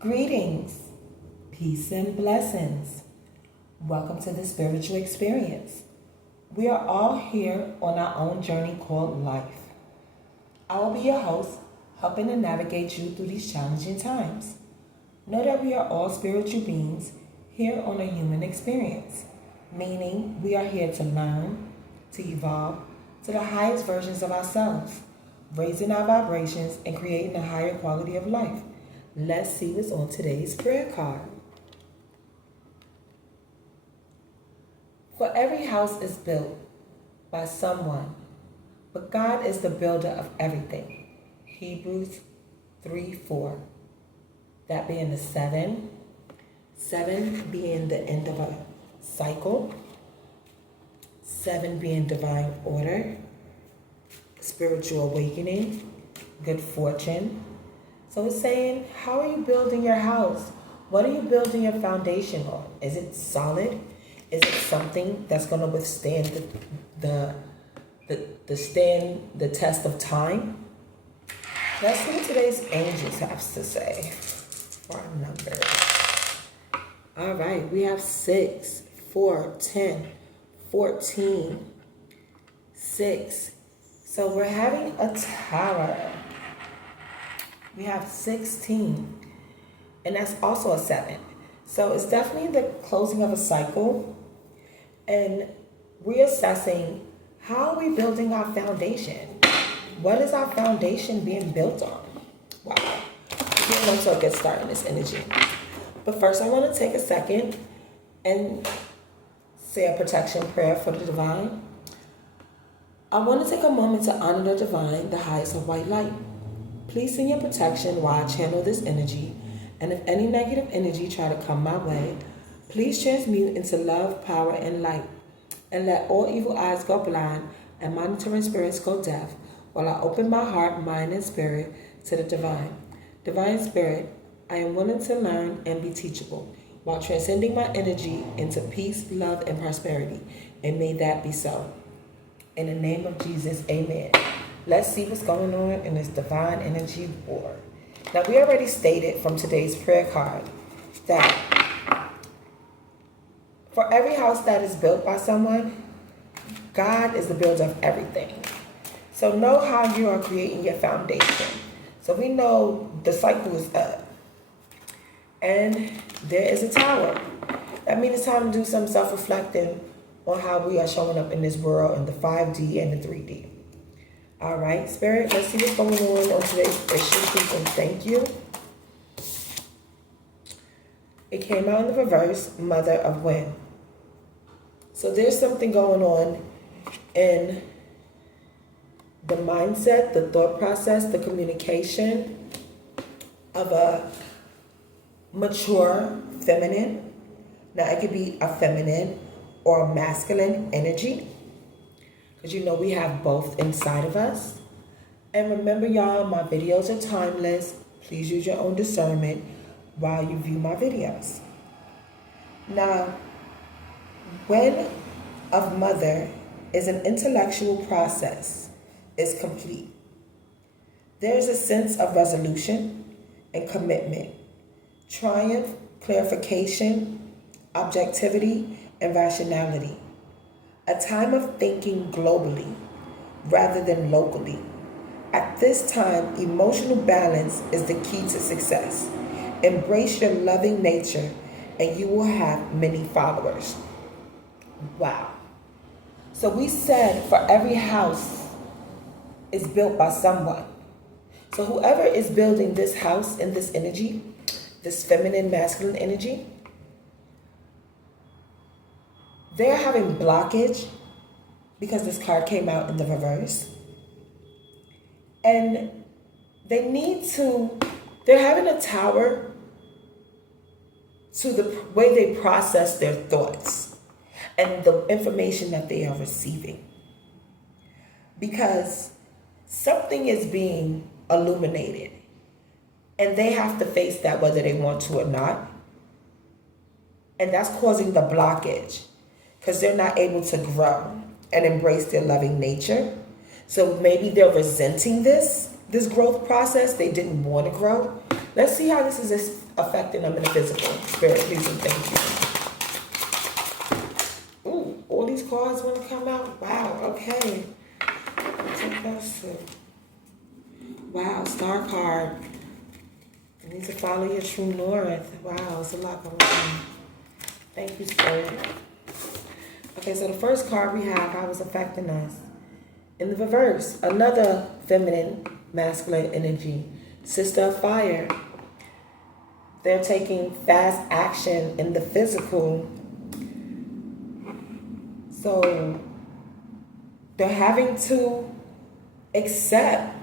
Greetings, peace and blessings. Welcome to the spiritual experience. We are all here on our own journey called life. I will be your host, helping to navigate you through these challenging times. Know that we are all spiritual beings here on a human experience, meaning we are here to learn, to evolve to the highest versions of ourselves, raising our vibrations and creating a higher quality of life. Let's see what's on today's prayer card. For every house is built by someone, but God is the builder of everything. Hebrews 3:4. That being the seven being the end of a cycle, 7 being divine order, spiritual awakening, good fortune. So it's saying, how are you building your house? What are you building your foundation on? Is it solid? Is it something that's going to withstand the test of time? Let's see what today's angels have to say for our numbers. All right, we have 6, 4, 10, 14, 6. So we're having a tower. We have 16, and that's also a 7. So it's definitely the closing of a cycle and reassessing, how are we building our foundation? What is our foundation being built on? Wow. We're getting off to a good start in this energy. But first, I want to take a second and say a protection prayer for the divine. I want to take a moment to honor the divine, the highest of white light. Please send your protection while I channel this energy, and if any negative energy try to come my way, please transmute into love, power, and light, and let all evil eyes go blind and monitoring spirits go deaf, while I open my heart, mind, and spirit to the divine. Divine Spirit, I am willing to learn and be teachable, while transcending my energy into peace, love, and prosperity, and may that be so. In the name of Jesus, amen. Let's see what's going on in this divine energy war. Now, we already stated from today's prayer card that for every house that is built by someone, God is the builder of everything. So know how you are creating your foundation. So we know the cycle is up. And there is a tower. That means it's time to do some self-reflecting on how we are showing up in this world in the 5D and the 3D. All right, Spirit, let's see what's going on today's issue, please, and thank you. It came out in the reverse, Mother of Wind. So there's something going on in the mindset, the thought process, the communication of a mature feminine. Now, it could be a feminine or a masculine energy, because you know we have both inside of us. And remember, y'all, my videos are timeless. Please use your own discernment while you view my videos. Now, when of mother is an intellectual process is complete, there is a sense of resolution and commitment, triumph, clarification, objectivity, and rationality. A time of thinking globally rather than locally. At this time, emotional balance is the key to success. Embrace your loving nature and you will have many followers. Wow. So we said for every house is built by someone. So whoever is building this house in this energy, this feminine, masculine energy, they're having blockage because this card came out in the reverse. And they're having a tower to the way they process their thoughts and the information that they are receiving. Because something is being illuminated and they have to face that whether they want to or not. And that's causing the blockage, because they're not able to grow and embrace their loving nature. So maybe they're resenting this growth process. They didn't want to grow. Let's see how this is affecting them in the physical. Spirit, please and thank you. Ooh, all these cards want to come out. Wow, okay. Wow, star card. You need to follow your true north. Wow, it's a lot going on. Thank you, Spirit. Okay, so the first card we have, how it's affecting us. In the reverse, another feminine, masculine energy. Sister of fire. They're taking fast action in the physical. So they're having to accept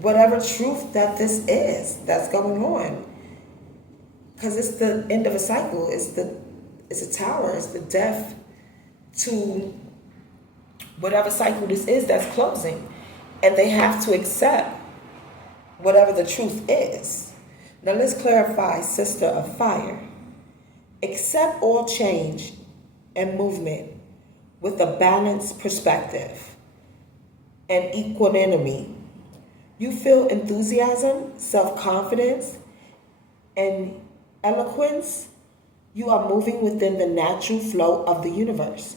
whatever truth that this is that's going on. Because it's the end of a cycle. It's a tower. It's the death to whatever cycle this is that's closing. And they have to accept whatever the truth is. Now let's clarify, Sister of Fire. Accept all change and movement with a balanced perspective and equanimity. You feel enthusiasm, self-confidence, and eloquence. You are moving within the natural flow of the universe,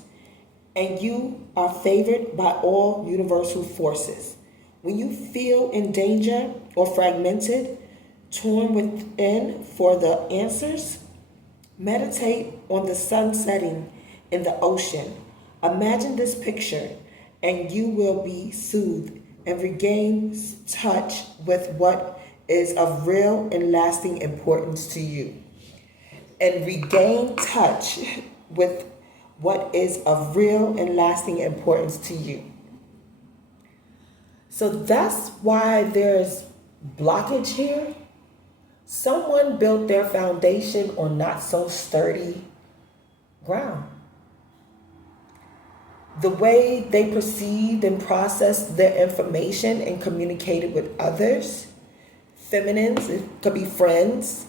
and you are favored by all universal forces. When you feel in danger or fragmented, torn within for the answers, meditate on the sun setting in the ocean. Imagine this picture, and you will be soothed and regain touch with what is of real and lasting importance to you. And regain touch with what is of real and lasting importance to you. So that's why there's blockage here. Someone built their foundation on not so sturdy ground. The way they perceived and processed their information and communicated with others, feminines, it could be friends,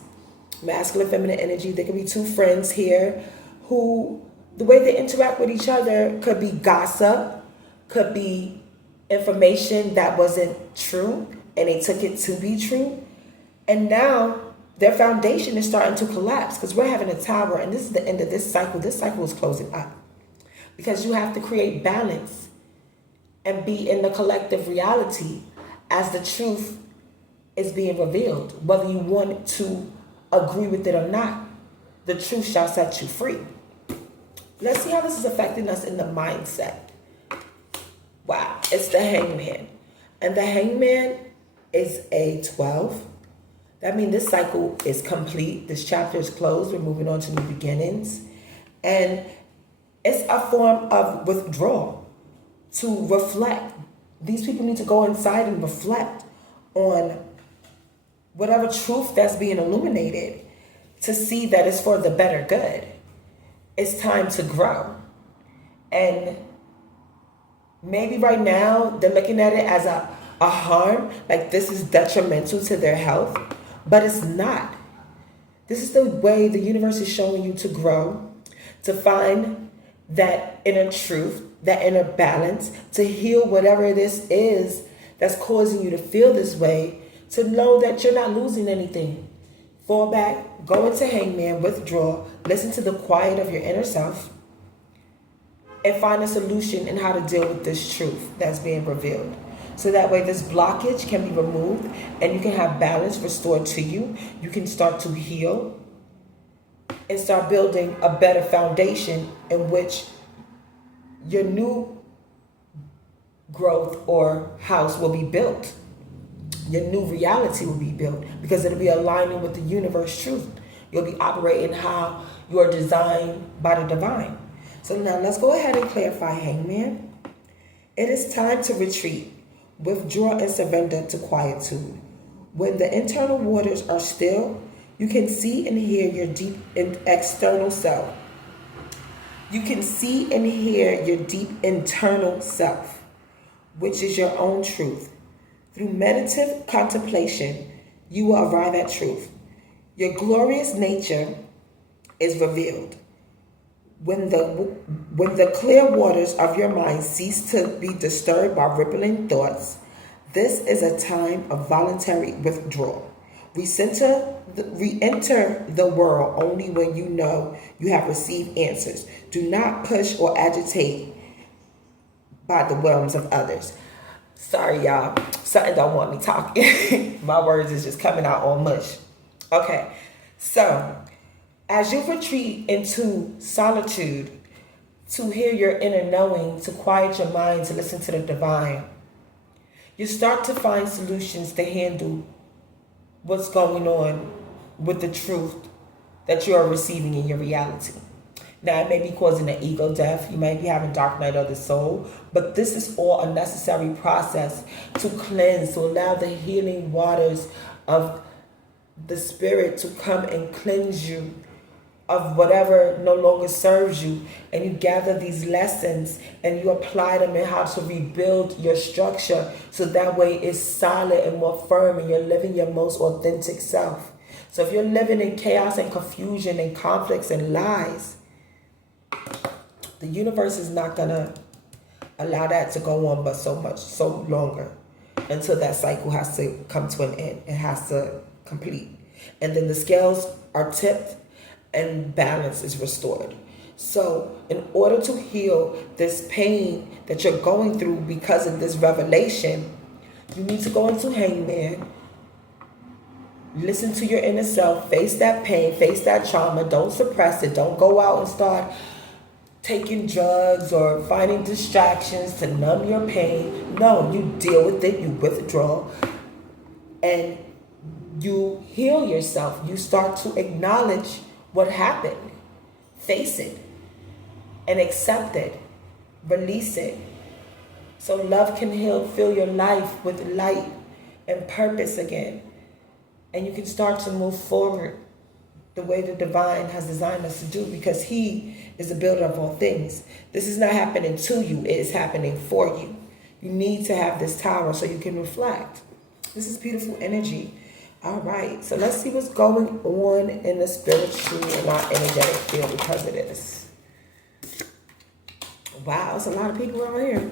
masculine, feminine energy. There could be two friends here who, the way they interact with each other could be gossip, could be information that wasn't true, and they took it to be true. And now their foundation is starting to collapse because we're having a tower, and this is the end of this cycle. This cycle is closing up because you have to create balance and be in the collective reality as the truth is being revealed. Whether you want to agree with it or not, the truth shall set you free. Let's see how this is affecting us in the mindset. Wow, it's the Hangman. And the Hangman is a 12. That means this cycle is complete. This chapter is closed. We're moving on to new beginnings. And it's a form of withdrawal to reflect. These people need to go inside and reflect on whatever truth that's being illuminated to see that it's for the better good. It's time to grow. And maybe right now they're looking at it as a harm, like this is detrimental to their health, but it's not. This is the way the universe is showing you to grow, to find that inner truth, that inner balance, to heal whatever it is that's causing you to feel this way, to know that you're not losing anything. Fall back, go into Hangman, withdraw, listen to the quiet of your inner self, and find a solution in how to deal with this truth that's being revealed. So that way this blockage can be removed and you can have balance restored to you. You can start to heal and start building a better foundation in which your new growth or house will be built. Your new reality will be built because it'll be aligning with the universe truth. You'll be operating how you are designed by the divine. So now let's go ahead and clarify, Hangman. It is time to retreat, withdraw and surrender to quietude. When the internal waters are still, you can see and hear your deep external self. You can see and hear your deep internal self, which is your own truth. Through meditative contemplation, you will arrive at truth. Your glorious nature is revealed. When the clear waters of your mind cease to be disturbed by rippling thoughts, this is a time of voluntary withdrawal. Re-enter the world only when you know you have received answers. Do not push or agitate by the whims of others. Sorry, y'all. Something don't want me talking. My words is just coming out on mush. Okay. So, as you retreat into solitude to hear your inner knowing, to quiet your mind, to listen to the divine, you start to find solutions to handle what's going on with the truth that you are receiving in your reality. Now, it may be causing an ego death. You might be having dark night of the soul. But this is all a necessary process to cleanse, to allow the healing waters of the spirit to come and cleanse you of whatever no longer serves you. And you gather these lessons and you apply them in how to rebuild your structure so that way it's solid and more firm and you're living your most authentic self. So if you're living in chaos and confusion and conflicts and lies, the universe is not going to allow that to go on but so longer until that cycle has to come to an end. It has to complete. And then the scales are tipped and balance is restored. So in order to heal this pain that you're going through because of this revelation, you need to go into Hangman. Listen to your inner self. Face that pain. Face that trauma. Don't suppress it. Don't go out and start taking drugs or finding distractions to numb your pain. No, you deal with it. You withdraw. And you heal yourself. You start to acknowledge what happened. Face it. And accept it. Release it. So love can fill your life with light and purpose again. And you can start to move forward the way the divine has designed us to do, because He is the builder of all things. This is not happening to you. It is happening for you. You need to have this tower so you can reflect. This is beautiful energy. All right. So let's see what's going on in the spiritual and our energetic field because of this. Wow. It's a lot of people out here.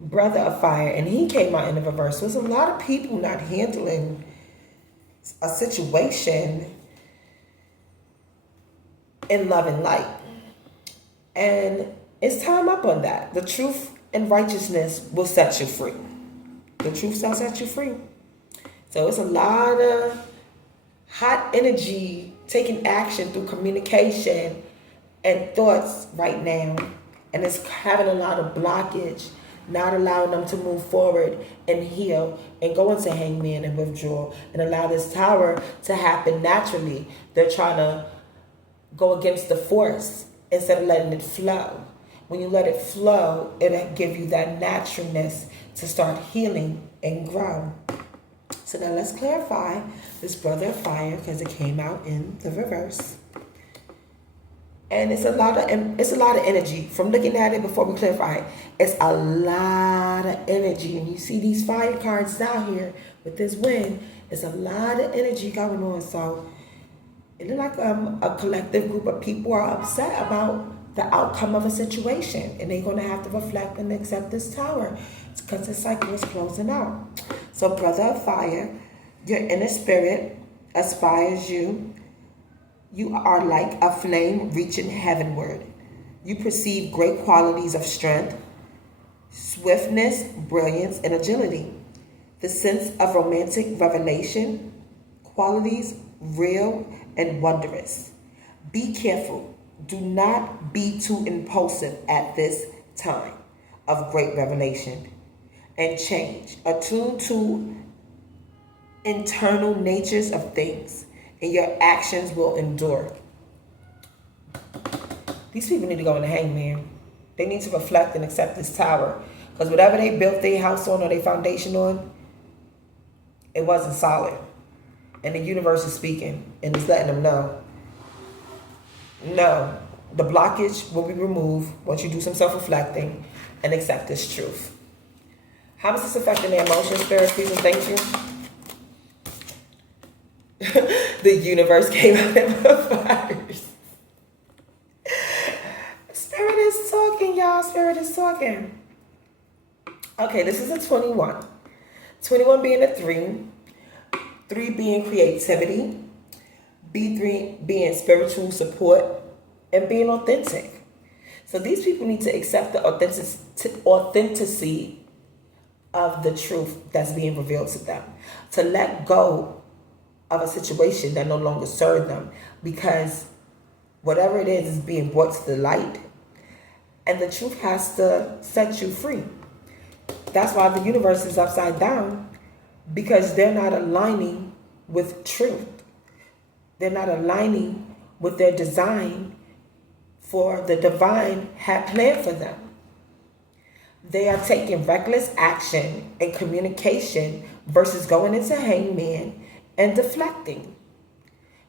Brother of fire. And he came out in the reverse. There's a lot of people not handling a situation in love and light. And it's time up on that. The truth and righteousness will set you free. The truth shall set you free. So it's a lot of hot energy taking action through communication and thoughts right now. And it's having a lot of blockage, not allowing them to move forward and heal and go into Hangman and withdraw and allow this tower to happen naturally. They're trying to go against the force instead of letting it flow. When you let it flow, it'll give you that naturalness to start healing and grow. So now let's clarify this brother of fire because it came out in the reverse. And it's a lot of energy. From looking at it before we clarify it, it's a lot of energy. And you see these fire cards down here with this wind. It's a lot of energy going on. So it looks like a collective group of people are upset about the outcome of a situation. And they're going to have to reflect and accept this tower because the cycle is closing out. So brother of fire, your inner spirit aspires you. You are like a flame reaching heavenward. You perceive great qualities of strength, swiftness, brilliance, and agility. The sense of romantic revelation, qualities real and wondrous. Be careful. Do not be too impulsive at this time of great revelation and change. Attune to internal natures of things, and your actions will endure. These people need to go in the Hangman. They need to reflect and accept this tower. Because whatever they built their house on or their foundation on, it wasn't solid. And the universe is speaking and it's letting them know. No, the blockage will be removed once you do some self-reflecting and accept this truth. How is this affecting their emotions, spirit, please and thank you? The universe came out in reverse. Spirit is talking, y'all. Spirit is talking. Okay, this is a 21. 21 being a 3. 3 being creativity, B3 being spiritual support, and being authentic. So these people need to accept the authenticity of the truth that's being revealed to them, to let go of a situation that no longer serves them, because whatever it is being brought to the light, and the truth has to set you free. That's why the universe is upside down, because they're not aligning with truth. They're not aligning with their design for the divine had planned for them. They are taking reckless action and communication versus going into hangman and deflecting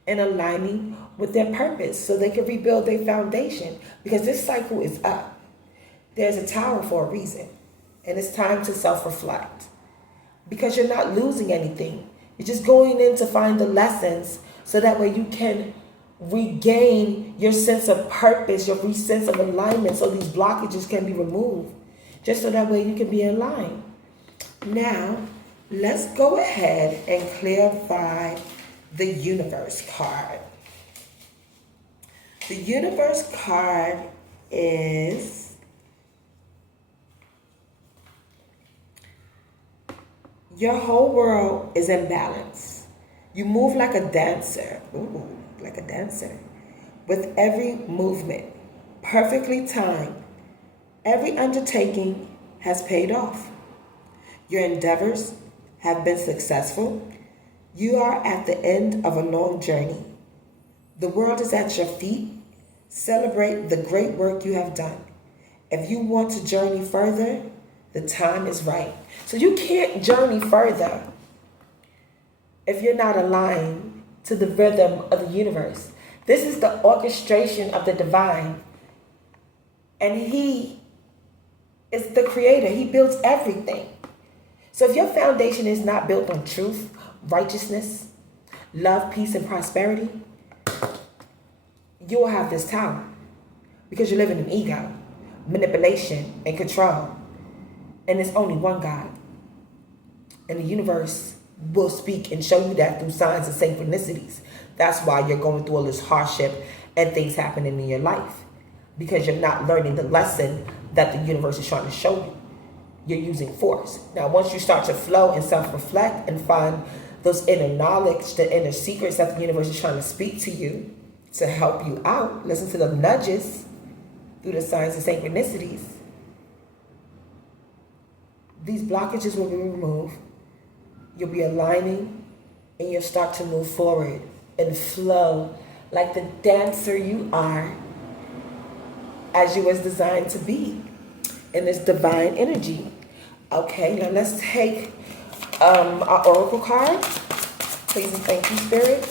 and aligning with their purpose so they can rebuild their foundation, because this cycle is up. There's a tower for a reason, and it's time to self-reflect, because you're not losing anything. You're just going in to find the lessons so that way you can regain your sense of purpose, your sense of alignment, so these blockages can be removed, just so that way you can be aligned. Now, let's go ahead and clarify the universe card. The universe card is your whole world is in balance. You move like a dancer. Ooh, like a dancer. With every movement, perfectly timed. Every undertaking has paid off. Your endeavors have been successful. You are at the end of a long journey. The world is at your feet. Celebrate the great work you have done. If you want to journey further, the time is right. So you can't journey further if you're not aligned to the rhythm of the universe. This is the orchestration of the divine. And he is the creator. He builds everything. So if your foundation is not built on truth, righteousness, love, peace, and prosperity, you will have this tower, because you're living in ego, manipulation, and control. And there's only one God. And the universe will speak and show you that through signs and synchronicities. That's why you're going through all this hardship and things happening in your life, because you're not learning the lesson that the universe is trying to show you. You're using force. Now, once you start to flow and self-reflect and find those inner knowledge, the inner secrets that the universe is trying to speak to you to help you out, listen to the nudges through the signs and synchronicities, these blockages will be removed. You'll be aligning, and you'll start to move forward and flow like the dancer you are, as you was designed to be in this divine energy. Okay, now let's take our oracle card. Please and thank you, Spirit.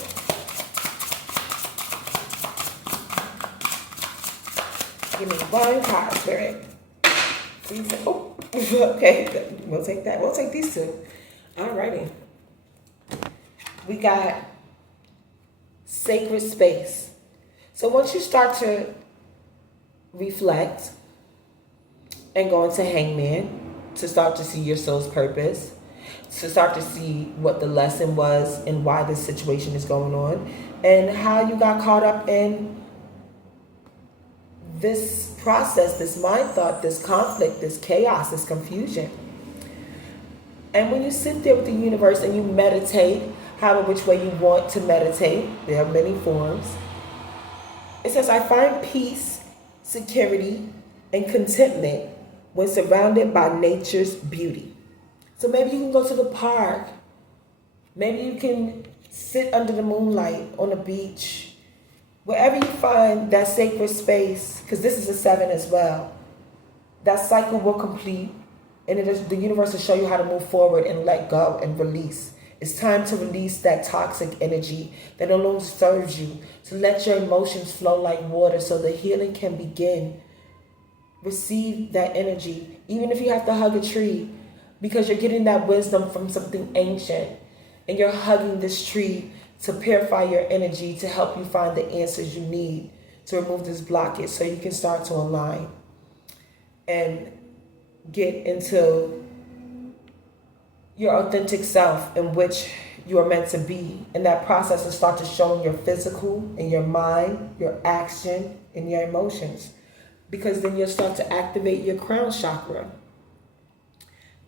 Give me one card, Spirit. Please. Oh, okay. We'll take that. We'll take these two. Alrighty. We got sacred space. So once you start to reflect and go into hangman, to start to see your soul's purpose, to start to see what the lesson was and why this situation is going on, and how you got caught up in this process, this mind thought, this conflict, this chaos, this confusion. And when you sit there with the universe and you meditate, however which way you want to meditate, there are many forms. It says, I find peace, security, and contentment when surrounded by nature's beauty. So maybe you can go to the park. Maybe you can sit under the moonlight on the beach. Wherever you find that sacred space, because this is a 7 as well, that cycle will complete, and the universe will show you how to move forward and let go and release. It's time to release that toxic energy that no longer serves you, to let your emotions flow like water so the healing can begin. Receive that energy, even if you have to hug a tree, because you're getting that wisdom from something ancient, and you're hugging this tree to purify your energy, to help you find the answers you need to remove this blockage so you can start to align and get into your authentic self, in which you are meant to be. And that process will start to show in your physical, in your mind, your action, and your emotions. Because then you'll start to activate your crown chakra.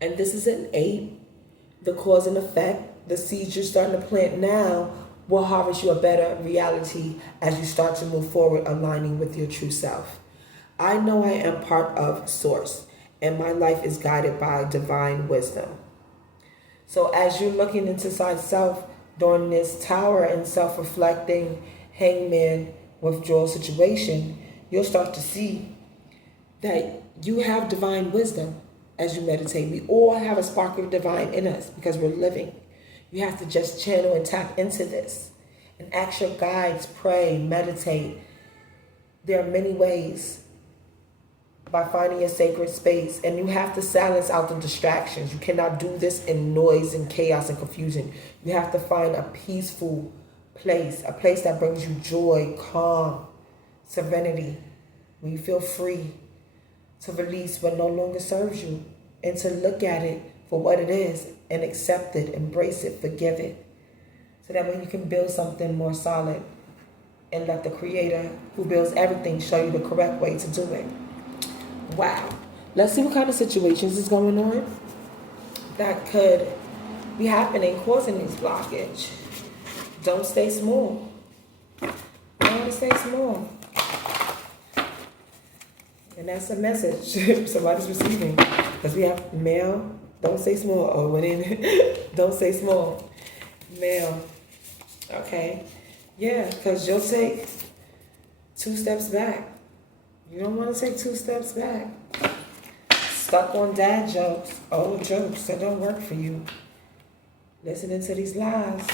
And this is an 8, the cause and effect. The seeds you're starting to plant now will harvest you a better reality as you start to move forward, aligning with your true self. I know I am part of Source, and my life is guided by divine wisdom. So as you're looking into self during this tower and self-reflecting hangman withdrawal situation, you'll start to see that you have divine wisdom as you meditate. We all have a spark of divine in us because we're living. You have to just channel and tap into this and ask your guides, pray, meditate. There are many ways by finding a sacred space, and you have to silence out the distractions. You cannot do this in noise and chaos and confusion. You have to find a peaceful place, a place that brings you joy, calm, serenity, when you feel free to release what no longer serves you and to look at it for what it is and accept it, embrace it, forgive it, so that way you can build something more solid and let the Creator who builds everything show you the correct way to do it. Wow. Let's see what kind of situations is going on that could be happening, causing these blockage. Don't stay small. Don't want to stay small. And that's a message somebody's receiving. Because we have male, don't stay small. Or women, don't stay small. Male. Okay. Yeah, because you'll take 2 steps back. You don't want to take 2 steps back. Stuck on dad jokes, old jokes that don't work for you. Listening to these lies.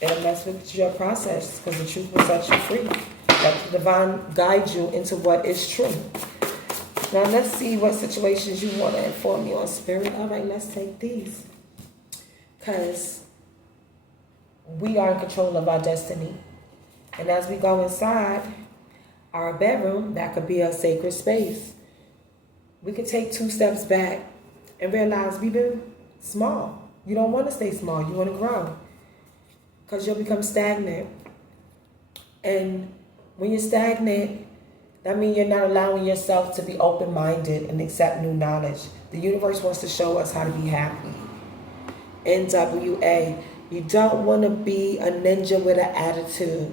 It'll mess with your process because the truth will set you free. Let the divine guide you into what is true. Now let's see what situations you want to inform me on, Spirit. All right, let's take these. Because we are in control of our destiny. And as we go inside our bedroom, that could be a sacred space. We could take 2 steps back and realize we've been small. You don't want to stay small. You want to grow. Because you'll become stagnant. And when you're stagnant, that means you're not allowing yourself to be open-minded and accept new knowledge. The universe wants to show us how to be happy. NWA. You don't want to be a ninja with an attitude.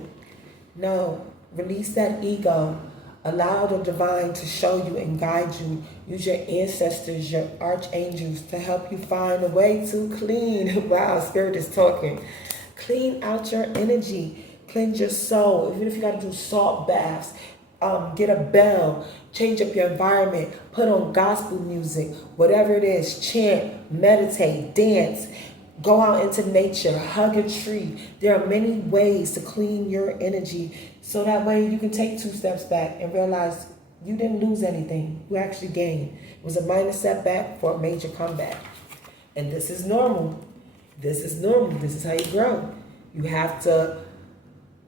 No. Release that ego. Allow the divine to show you and guide you. Use your ancestors, your archangels to help you find a way to clean. Wow, Spirit is talking. Clean out your energy. Cleanse your soul. Even if you got to do salt baths, get a bell, change up your environment, put on gospel music, whatever it is, chant, meditate, dance, go out into nature, hug a tree. There are many ways to clean your energy so that way you can take 2 steps back and realize you didn't lose anything. You actually gained. It was a minor setback for a major comeback. And this is normal. This is normal. This is how you grow. You have to,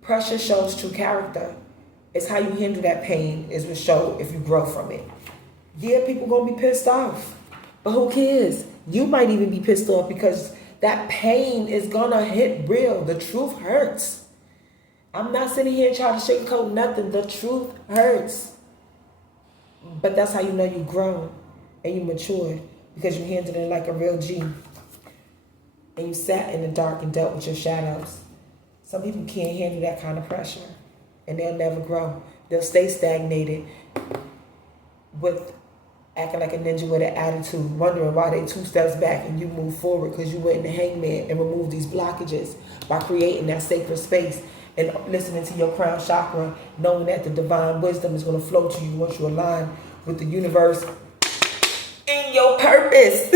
pressure shows true character. It's how you handle that pain is what show if you grow from it. Yeah, people gonna be pissed off. But who cares? You might even be pissed off because that pain is gonna hit real. The truth hurts. I'm not sitting here trying to sugarcoat nothing. The truth hurts. But that's how you know you've grown and you matured, because you handled it like a real G. And you sat in the dark and dealt with your shadows. Some people can't handle that kind of pressure, and they'll never grow. They'll stay stagnated with acting like a ninja with an attitude, wondering why they 2 steps back and you move forward because you went in the hangman and removed these blockages by creating that sacred space and listening to your crown chakra, knowing that the divine wisdom is going to flow to you once you align with the universe in your purpose.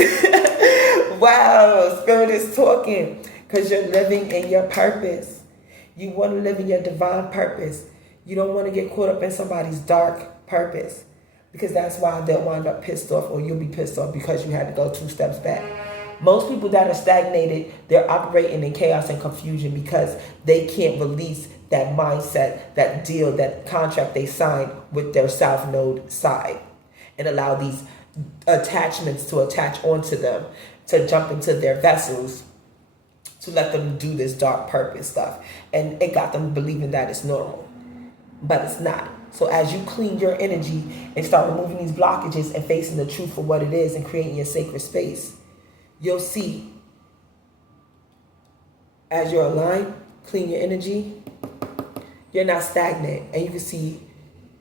Wow, Spirit is talking because you're living in your purpose. You want to live in your divine purpose. You don't want to get caught up in somebody's dark purpose, because that's why they'll wind up pissed off, or you'll be pissed off because you had to go 2 steps back. Most people that are stagnated, they're operating in chaos and confusion because they can't release that mindset, that deal, that contract they signed with their South Node side, and allow these attachments to attach onto them, to jump into their vessels to let them do this dark purpose stuff. And it got them believing that it's normal, but it's not. So as you clean your energy and start removing these blockages and facing the truth for what it is and creating your sacred space, you'll see as you're aligned, clean your energy, you're not stagnant. And you can see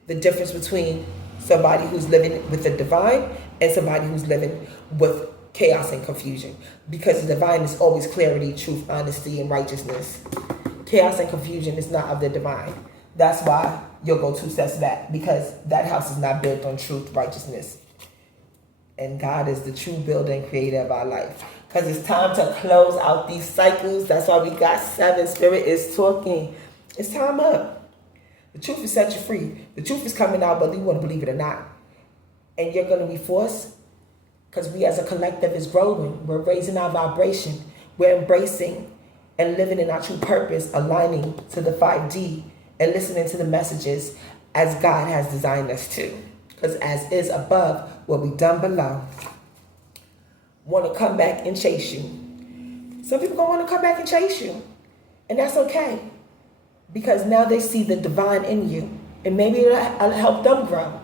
the difference between somebody who's living with the divine and somebody who's living with chaos and confusion. Because the divine is always clarity, truth, honesty, and righteousness. Chaos and confusion is not of the divine. That's why you'll go 2 steps back, because that house is not built on truth, righteousness. And God is the true builder and creator of our life. Because it's time to close out these cycles. That's why we got 7. Spirit is talking. It's time up. The truth is set you free. The truth is coming out, whether you want to believe it or not. And you're going to be forced, because we as a collective is growing. We're raising our vibration. We're embracing and living in our true purpose, aligning to the 5D and listening to the messages as God has designed us to. Because as is above will be done below. Want to come back and chase you. Some people don't want to come back and chase you. And that's okay. Because now they see the divine in you. And maybe it'll help them grow.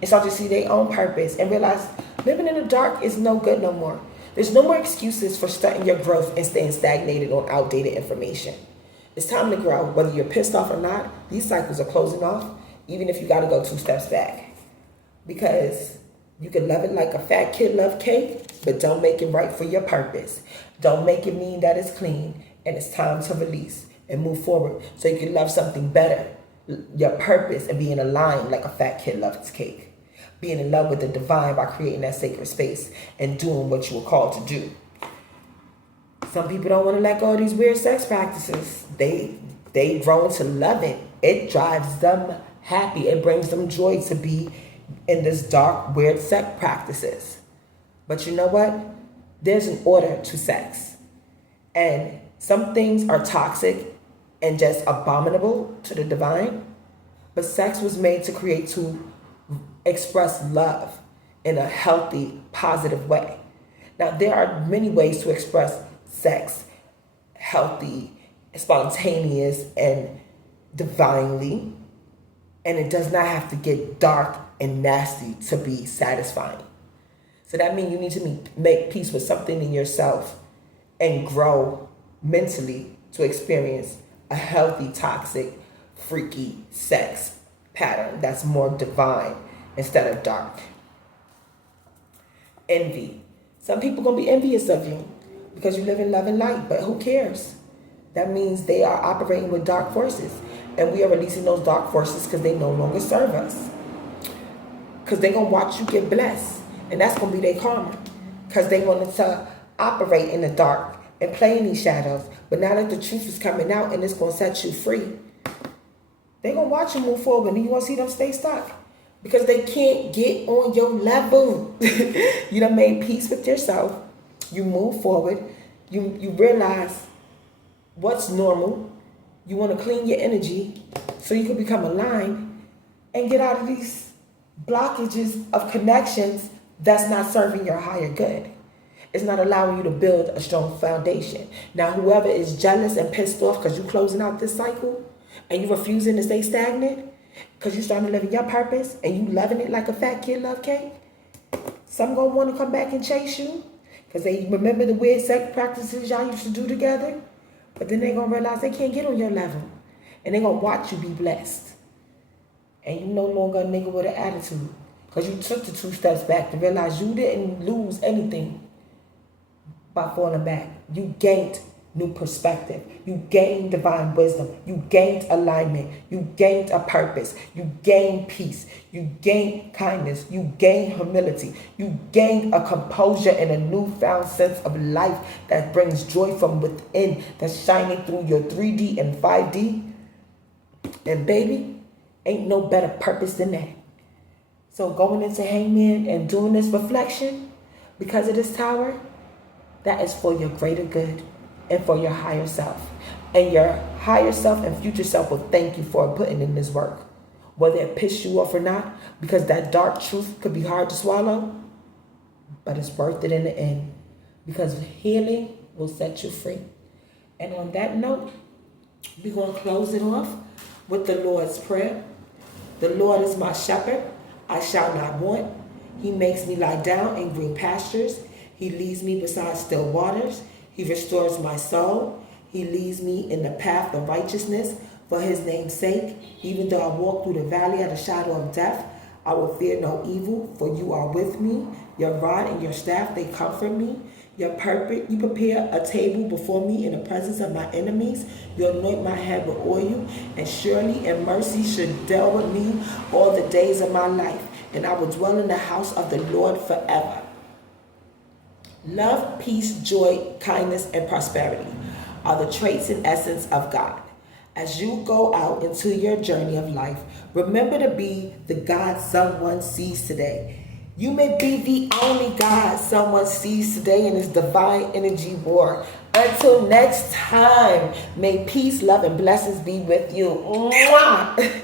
And start to see their own purpose. And realize living in the dark is no good no more. There's no more excuses for stunting your growth and staying stagnated on outdated information. It's time to grow. Whether you're pissed off or not, these cycles are closing off. Even if you got to go 2 steps back. Because you can love it like a fat kid love cake, but don't make it right for your purpose. Don't make it mean that it's clean and it's time to release and move forward so you can love something better, your purpose, and being aligned like a fat kid loves cake. Being in love with the divine by creating that sacred space and doing what you were called to do. Some people don't want to let go of these weird sex practices. They grown to love it. It drives them happy. It brings them joy to be in this dark, weird sex practices. But you know what? There's an order to sex. And some things are toxic and just abominable to the divine. But sex was made to express love in a healthy, positive way. Now, there are many ways to express sex healthy, spontaneous, and divinely. And it does not have to get dark and nasty to be satisfying. So that means you need to make peace with something in yourself and grow mentally to experience a healthy, toxic, freaky sex pattern that's more divine instead of dark. Envy. Some people going to be envious of you because you live in love and light, but who cares? That means they are operating with dark forces. And we are releasing those dark forces because they no longer serve us. Because they're going to watch you get blessed. And that's going to be their karma. Because they wanted to operate in the dark and play in these shadows. But now that the truth is coming out and it's going to set you free, they're going to watch you move forward. And you want to see them stay stuck. Because they can't get on your level. You done made peace with yourself. You move forward. You realize what's normal. You want to clean your energy so you can become aligned and get out of these blockages of connections that's not serving your higher good. It's not allowing you to build a strong foundation. Now, whoever is jealous and pissed off because you're closing out this cycle and you're refusing to stay stagnant because you're starting to live in your purpose and you loving it like a fat kid love cake, some going to want to come back and chase you because they remember the weird sex practices y'all used to do together. But then they're going to realize they can't get on your level. And they're going to watch you be blessed. And you no longer a nigga with an attitude. Because you took the 2 steps back to realize you didn't lose anything by falling back. You gained new perspective. You gained divine wisdom. You gained alignment. You gained a purpose. You gained peace. You gained kindness. You gained humility. You gained a composure and a newfound sense of life that brings joy from within, that's shining through your 3D and 5D. And baby, ain't no better purpose than that. So going into Hangman and doing this reflection because of this tower, that is for your greater good and for your higher self. And your higher self and future self will thank you for putting in this work. Whether it pissed you off or not, because that dark truth could be hard to swallow, but it's worth it in the end. Because healing will set you free. And on that note, we're going to close it off with the Lord's Prayer. The Lord is my shepherd, I shall not want. He makes me lie down in green pastures. He leads me beside still waters. He restores my soul. He leads me in the path of righteousness for his name's sake. Even though I walk through the valley of the shadow of death, I will fear no evil, for you are with me. Your rod and your staff, they comfort me. You prepare a table before me in the presence of my enemies. You anoint my head with oil, and surely and mercy should dwell with me all the days of my life, and I will dwell in the house of the Lord forever. Love, peace, joy, kindness, and prosperity are the traits and essence of God. As you go out into your journey of life, remember to be the God someone sees today. You may be the only God someone sees today in this divine energy war. Until next time, may peace, love, and blessings be with you. Mwah!